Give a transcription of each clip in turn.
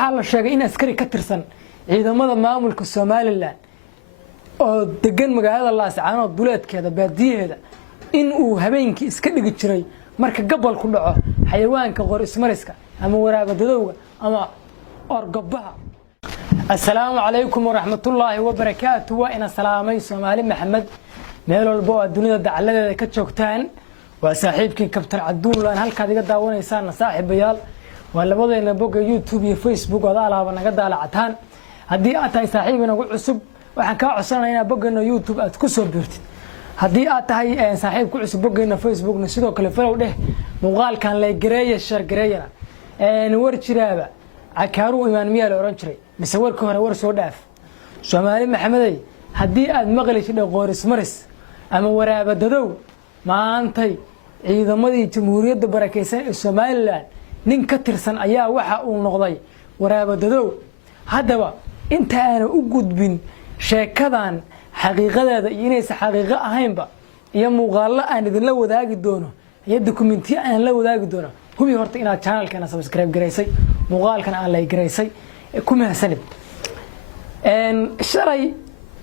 waxaa la sheegay in askari ka tirsan ciidamada maamulka Soomaaliland oo degan magaalada Laascaanood duleedkeeda baadiyaheeda in uu habeenkii iska dhigi jiray marka gobol ku dhaco xayawaanka qor ismariska ama waraabadowga ama orgabaha. Assalaamu alaykum wa rahmatullahi wa barakaatuh. Wa ina salaamay Soomaali Maxamed meel walba oo dunida dacaladeeda ka joogtaan. waa saaxiibkii Kabtan Cabdulla halkaad iga daawanaysaan saaxiibayaal waa labadeena bogga YouTube iyo Facebook oo alaaba naga daalacataan. haddii aad tahay saaxiib inagu cusub waxaan ka codsanaynaa boggeena YouTube aad ku soo biirtid. haddii aad tahay saaxiib ku cusub boggeena Facebook sidoo kale follow dheh muuqaalkan la gareeyo share gareeyana war jiraaba akaaru imaan miyaal oran jiray mise warka hore war soo dhaaf. Soomaali Maxameday haddii aad maqlishid qooris maris ama waraabadadow maantay ciidamadii Jamhuuriyadda Barakeysan ee Soomaaliland nin ka tirsan ayaa waxa uu noqday waraabadadow. haddaba inta aan u gudbin sheekadan xaqiiqadeeda iyo inaysan xaqiiqo ahaynba iyo muuqaalo aan idinla wadaagi doono iyo dokumenti aan la wadaagi doono hubi horta inaad channelkana subscribe gareysay muuqaalkan aan like gareysay ku mahadsanid. shalay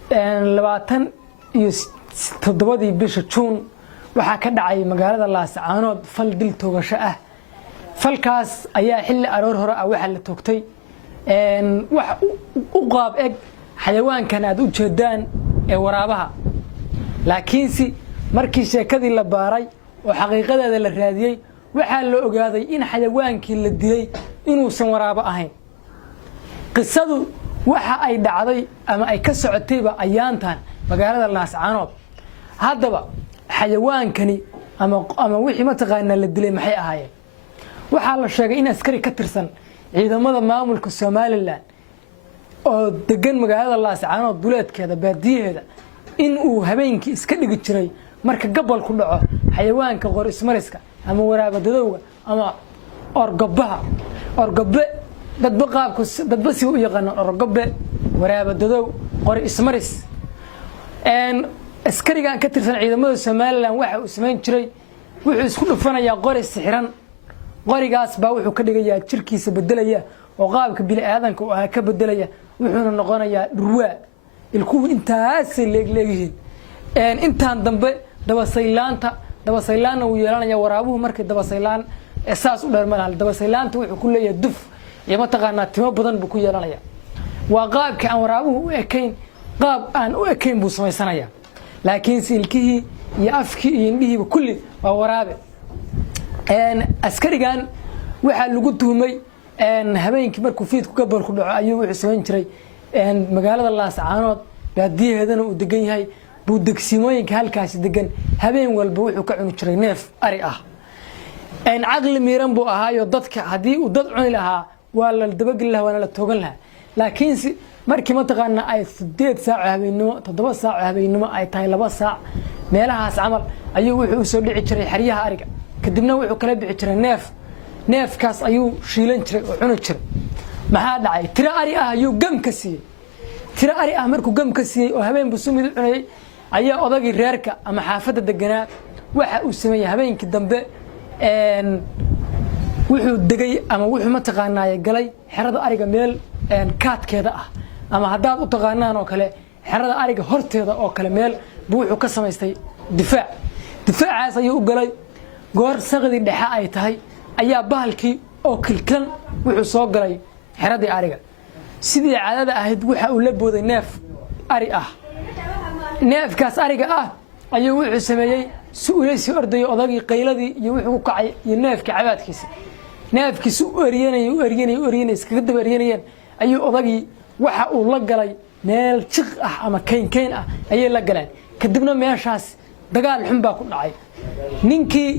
27 bisha June waxaa ka dhacay magaalada Laascaanood fal dil toogasho ah. falkaas ayaa xilli aroor hore ah waxa la toogtay wax u qaab eg xayawaankan aad u jeedaan ee waraabaha. laakiinsi markii sheekadii la baaray oo xaqiiqadeeda la raadiyay waxa la ogaaday in xayawaankii la dilay inuusan waraabo ahayn. qisadu waxa ay dhacday ama ay ka socotayba ayaantan magaalada Laascaanood. haddaba xayawaankani ama wixii ma taqaana la dilay maxay ahaayeen. waxaa la sheegay in askari ka tirsan ciidamada maamulka Soomaaliland oo degan magaalada Laascaanood duleedkeeda baadiyaheeda in uu habeenkii iska dhigi jiray marka gobol ku dhaco xayawaanka qor ismariska ama waraabadowga ama orgabaha. orgabe dadba si u yaqaan orgabe waraabadow qor ismaris. askarigan ka tirsan ciidamada Soomaaliland waxa uu sameyn jiray wuxuu isku dhufanayaa qori sixiran. qorigaas baa wuxuu ka dhigayaa jirkiisa bedelaya oo qaabka bini aadanka uu ka bedelaya wuxuuna noqonayaa dhurwaa ilkuhu intaas leegleeyihiin. intaan dambe dabasaylaana uu yeelanaya waraabuhu markay dabasaylaan saas u dheermaan dabasaylaanta wuxuu ku leeyahay duf iyo ma taqaanaa timo badan buu ku yeelanaya. waa qaabka aan waraabuhu u ekayn qaab aan u ekayn buu sameysanayaa. laakiin silkihii iyo afkii iyo indhihiiba kulli waa waraabe. askarigan waxa lagu tuhmay habeenkii markuu fiidku gobol ku dhaco ayuu wuxuu sameyn jiray magaalada Laascaanood baadiyaheedana uu degan yahay buu degsimooyinka halkaas degan habeen walba wuxuu ka cuni jiray neef ari ah. caqli miiran buu ahaayo dadka haddii uu dad cuni lahaa waa la dabageli lahaa waana la toogan lahaa. laakiinse markii ma taqaana ay 8 saac habeenimo 7 saac habeenimo ay tahay 2 saac meelahaas camal ayuu wuxuu soo dhici jiray xariyaha ariga kadibna wuxuu kala bixi jiray neefkaas ayuu shiilan jiray oo cuni jiray. maxaa dhacay tira ari ah ayuu gam ka siiyay. tira ari ah markuu gam ka siiyay oo habeen buu sumid cunay ayaa odagii reerka ama xaafadda deganaa waxa uu sameeyay habeenkii dambe wuxuu degay ama wuxuu ma taqaanaa galay xerada ariga meel kaadkeeda ah ama haddaad u taqaanaan oo kale xerada ariga horteeda oo kale meel buu wuxuu ka samaystay difaacaas ayuu u galay. goor saqdi dhexe ay tahay ayaa bahalkii oo kilkan wuxuu soo galay xeradii ariga. sidii caadada ahayd waxa uu la booday neef ari ah. neefkaas ariga ah ayuu wuxuu sameeyay su'ulaysi orday odagii qayladii iyo wuxuu ku kacay iyo neefkii cabaadkiisa. neefkii suu eryanay iskaga daba eryanayeen ayuu odagii waxa uu la galay meel jiq ah ama kayn ah ayay la galeen. kadibna meeshaas dagaal xun baa ku dhacay. ninkii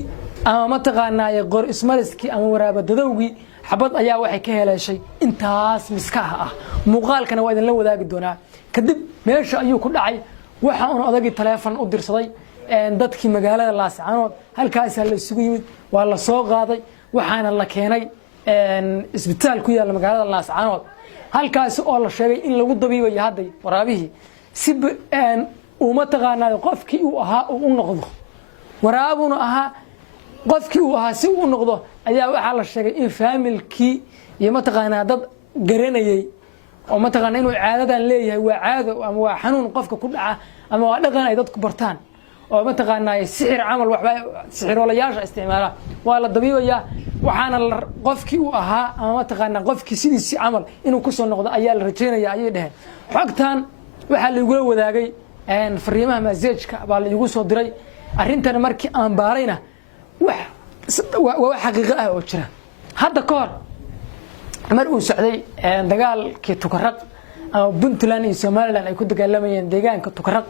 ama ma taqaanaa qor ismariskii ama waraabadowgii xabad ayaa waxay ka heleeshay intaas miskaha ah. muuqaalkana waa idin la wadaagi doonaa. kadib meesha ayuu ku dhacay waxa uu odagii telefoon u dirsaday dadkii magaalada Laascaanood halkaas la isugu yimid waa la soo qaaday waxaana la keenay isbitaal ku yaala magaalada Laascaanood halkaas oo la sheegay in lagu dabiibayo hadday waraabihii si uu ma taqaanaa qofkii uu ahaa uu u noqdo waraabuna ahaa qofkii uu ahaa si uu noqdo ayaa waxa la sheegay in familkii iyo ma taqaanaa dad garanayay oo mataqaana inuu caadadan leeyahay waa caado ama waa xanuun qofka ku dhaca ama waa dhaqan ay dadku bartaan oo mataqaana sixir camal waxba sixiroolayaasha isticmaala waa la dabiibayaa waxaana qofkii uu ahaa ama mataqaana qofkii sidiisii camal inuu ku soo noqdo ayaa la rajaynayaa ayay dhaheen xogtan waxaa la igula wadaagay fariimaha message-ka baa la igu soo diray arrintan markii aan baarayna wax xaqiiqo ah oo jira hadda ka hor mar uu socday dagaalkii Tukaraq ama Puntland iyo Somaliland ay ku dagaalamayeen deegaanka Tukaraq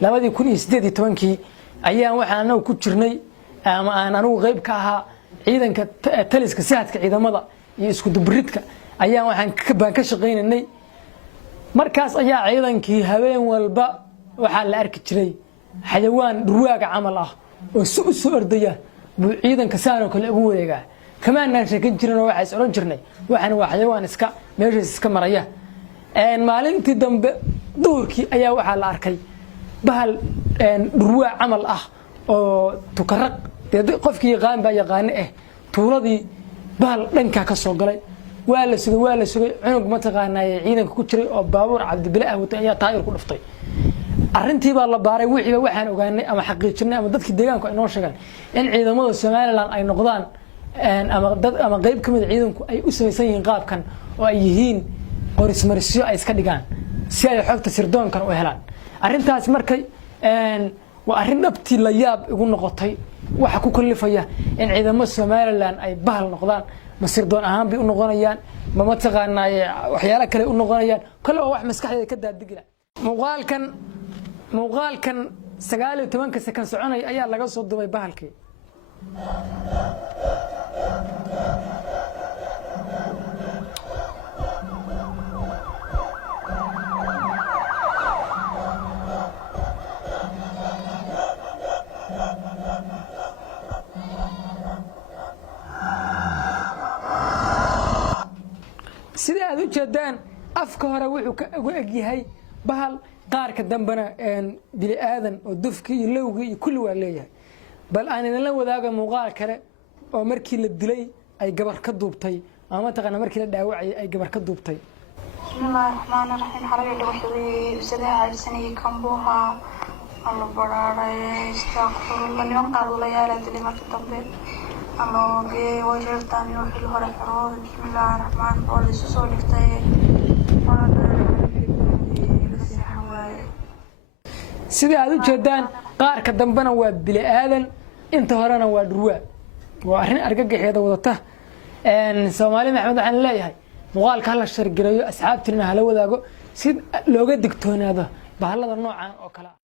2018 ayaan waxaan ku jirnay ama aan anigu qayb ka ahaa ciidanka taliska saadka ciidamada iyo isku dubridka ayaan waxaan ka shaqeynay markaas ayaa ciidankii habeen walba waxa la arki jiray xayawaan dhurwaaga camal ah oo soo ordaya buu ciidanka saaro kale ugu wareegaa kama aan sheekan jirin waxa is oran jirnay waxaan waa xayawaan iska meeshiis iska maraya maalintii dambe duurkii ayaa waxa la arkay bahal dhurwaa camal ah oo Tukaraq qofkii yaqaan baa yaqaan tuuladii bahal dhanka ka soo galay waa la sugay cunug mataqaanay ciidanka ku jiray oo baabuur Cabdibilaa wato ayaa taayir ku dhuftay arrintii baa la baaray wixii waxaan ogaanay ama xaqiijinay ama dadkii deegaanka ay noo sheegan in ciidamada Somaliland ay noqdaan ama qayb kamid ciidanku ay u samaysan yihiin qaabkan oo ay yihiin qorismarisyo ay iska dhigaan si ay xogta sirdoonkan u helaan arrintaas markay waa arrin dhabtii la yaab ugu noqotay waxa ku kalifaya in ciidamada Somaliland ay bahal noqdaan masirdoon ahaan bay u noqonayaan ma mataqaanay waxyaalo kale u noqonayaan kale oo wax maskaxdeeda ka daadigila muuqaalkan 19 sakan soconay ayaa laga soo dubay bahalkii sida aad u jeedaan afka hore wuxuu ka eg yahay bahal qaarka dambana bili aadan oo dufki iyo lowgi iyo kulli waa leeyahay bal aan idin wadaaga muuqaal kale oo markii la dilay ay gabar ka duubtay ama taqana markii la dhaawacay ay gabar ka duubtay bismillaahirrahmaanirrahiim xalayda waxay sida haysanay kambuha Allah bararay astaghfirullah niman qaadulayaal dilay markii dambe alooge wajartan iyo xil hore xarood bismillaahirrahmaanirrahiim oo soo dhigtay sida aad u jeedaan qaarka dambana waa bili aadan inta horena waa dhurwaa waa arrin argagaxeeda wadata Soomaali Maxamed waxaan leeyahay muuqaalka la shar gareeyo asxaabtina hala wadaago si looga digtoonaado bahalada noocan oo kale